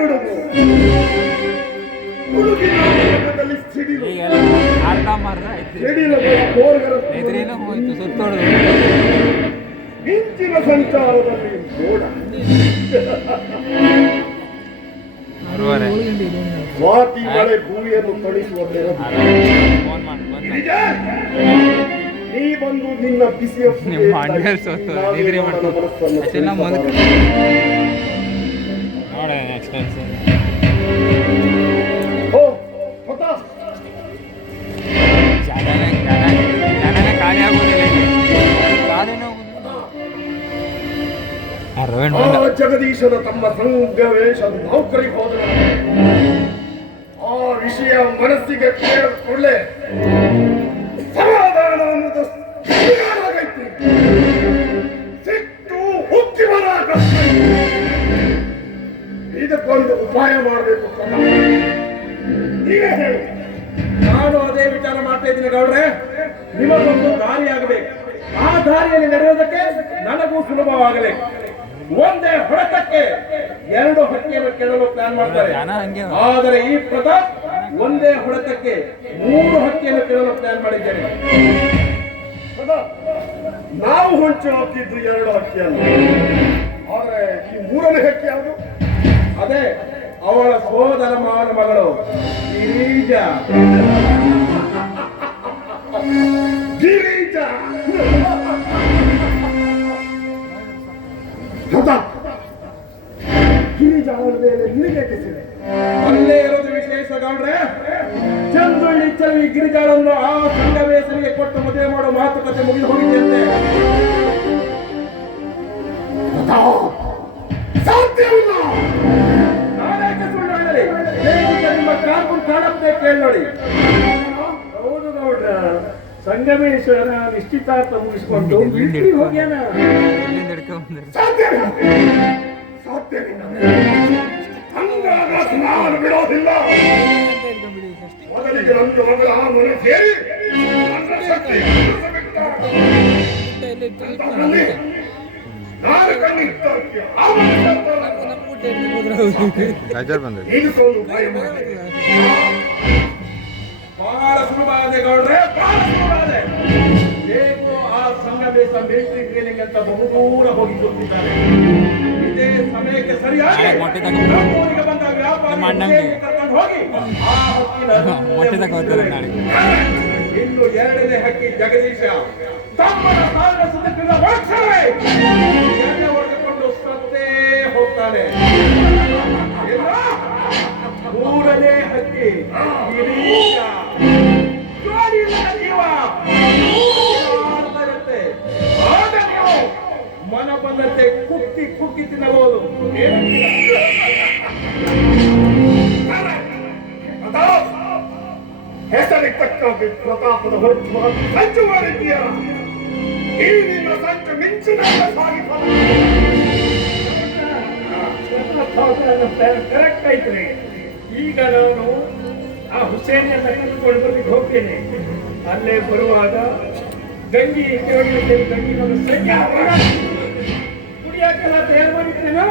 ಗುಡುಗು ಗುಡುಗಿನ ವೇಗದಲ್ಲಿ ಸಿಡಿಲು ಸಿಡಿಲದ ಕೋರ್ಗರ ಮಿಂಚಿನ ಸಂಚಾರದಲ್ಲಿ ಮೋಡ ಸ್ವಾತಿ ಮಳೆ ಭೂಮಿಯನ್ನು ತಣಿಸುವ ನೀ ಬಂದು ನಿನ್ನ ಬಿಸಿಯ ಜಗದೀಶನ ತಮ್ಮ ಸಂಘವೇಶ ನೌಕರಿಗೆ ಹೋದ ಆ ವಿಷಯ ಮನಸ್ಸಿಗೆ ಕೇಳಿಕೊಳ್ಳೆ ಸಮಾಧಾನ ಅನ್ನೋದು ಸಿಟ್ಟು ಹುಕ್ಕಿ ಬರಾಗ ಇದಕ್ಕೊಂದು ಉಪಾಯ ಮಾಡಬೇಕು. ನೀವೇ ಹೇಳಿ. ನಾನು ಅದೇ ವಿಚಾರ ಮಾಡ್ತಾ ಇದ್ದೀನಿ ಗೌಡ್ರೆ. ನಿಮಗೊಂದು ದಾರಿ ಆಗಬೇಕು. ಆ ದಾರಿಯಲ್ಲಿ ನಡೆಯೋದಕ್ಕೆ ನನಗೂ ಸುಲಭವಾಗಬೇಕು. ಒಂದೇ ಹೊಡೆತಕ್ಕೆ 2 ಹಕ್ಕಿಯನ್ನು ಕೆಡಲು ಪ್ಲಾನ್ ಮಾಡ್ತಾರೆ. ಆದರೆ ಈ ಪ್ರತಾಪ್ ಒಂದೇ ಹೊಡೆತಕ್ಕೆ 3 ಹಕ್ಕಿಯನ್ನು ಕೆಡಲು ಪ್ಲಾನ್ ಮಾಡಿದ್ದೇನೆ. ನಾವು ಹೊಂಚು ಹಾಕಿದ್ದು 2 ಹಕ್ಕಿಯನ್ನು, ಆದರೆ ಈ 3ನೇ ಹಕ್ಕಿ ಯಾವುದು? ಅದೇ ಅವಳ ಸೋದರ ಮಾವನ ಮಗಳು ಗಿರಿಜಾ. ಗಿರಿಜಾ ಗಿರಿಜಾ ಅವಳ ಮೇಲೆ ನಿನಗೆ ಕೆಸಿದೆ. ಅಲ್ಲೇ ಇರೋದು ವಿಶೇಷ ಗೌಡ್ರೆ. ಚಂದ್ರಳ್ಳಿ ಚಲವಿ ಗಿರಿಜಾಳನ್ನು ಆ ಸಂಗಮೇಶನಿಗೆ ಕೊಟ್ಟು ಮದುವೆ ಮಾಡೋ ಮಾತುಕತೆ ಮುಗಿದು ಹೋಗಿದೆಯಂತೆ. ಸಾಧ್ಯವಿಲ್ಲ. ನಾನೇಕೆ ಸುಳ್ಳು ಹೇಳಲಿ? ನಿಮ್ಮ ಕಾರ್ಬನ್ ಕಾಣತ್ತೆ ಕೇಳಿ ನೋಡಿ. ಹೌದು ಗೌಡ್ರ, ಸಂಗಮೇಶ್ವರ ನಿಶ್ಚಿತಾರ್ಥ ಮುಗಿಸ್ಕೊಂಡು ಹೋಗ್ಯಾನ. ನಾನು ಬಿಡೋದಿಲ್ಲ. ಮೊದಲಿಗೆ ನನ್ನ ಮಗಳ ಮನೆ ಸೇರಿ ಬಹಳ ಸುಲಭವಾದ ಗೌಡ್ರೆ, ಬಹಳ ಸುಲಭವಾದ. ಹೇಗೂ ಆ ಸಂಗಮೇಶ ಮಿಲಿಟರಿ ಟ್ರೈನಿಂಗ್ ಅಂತ ಬಹುದೂರ ಹೋಗಿ ಕೂತಿದ್ದಾರೆ. ಇದೇ ಸಮಯಕ್ಕೆ ಸರಿಯಾಗಿ ನಮ್ಮೂರಿಗೆ ಬಂದ ವ್ಯಾಪಾರಿ ಕರ್ಕೊಂಡು ಹೋಗಿ ಆ ಹಕ್ಕಿನ ಇನ್ನು 2ನೇ ಹಕ್ಕಿ ಜಗದೀಶ ತಮ್ಮನ ಕಾಲಿನ ಸುತ್ತಲಿನ ಒಳಕ್ಷಣವೇ ಎಣ್ಣೆ ಹೊಡೆದುಕೊಂಡು ಸತ್ತೇ ಹೋಗ್ತಾನೆ. 3ನೇ ಹಕ್ಕಿ ಗಿರೀಶ ಜೀವ ಇರುತ್ತೆ. ಆಗ ನೀವು ಮನ ಬಂದಂತೆ ಕುಕ್ಕಿ ಕುಕ್ಕಿ ತಿನ್ನಬಹುದು. ಹೆಸರಿಗೆ ತಕ್ಕಾಗಿ ಪ್ರತಾಪದ ಹೊರತು ಸಂಚು ಮಾಡಿದ್ದೀಯ. ಈ ನಿನ್ನ ಸಂಚು ಮಿಂಚಿನ ಕರೆಕ್ಟ್ ಐತ್ರಿ. ಈಗ ನಾನು ಆ ಹುಸೇನಿಯನ್ನ ಕರೆದುಕೊಂಡು ಬರ್ಲಿಕ್ಕೆ ಹೋಗ್ತೇನೆ. ಅಲ್ಲೇ ಬರುವಾಗ ಗಂಜಿ ಕೇಳಿದ್ದೇನೆ. ಗಂಜಿ ಕುಡಿಯಾಕೆಲ್ಲ ತಯಾರು ಮಾಡಿದ್ದೇನೋ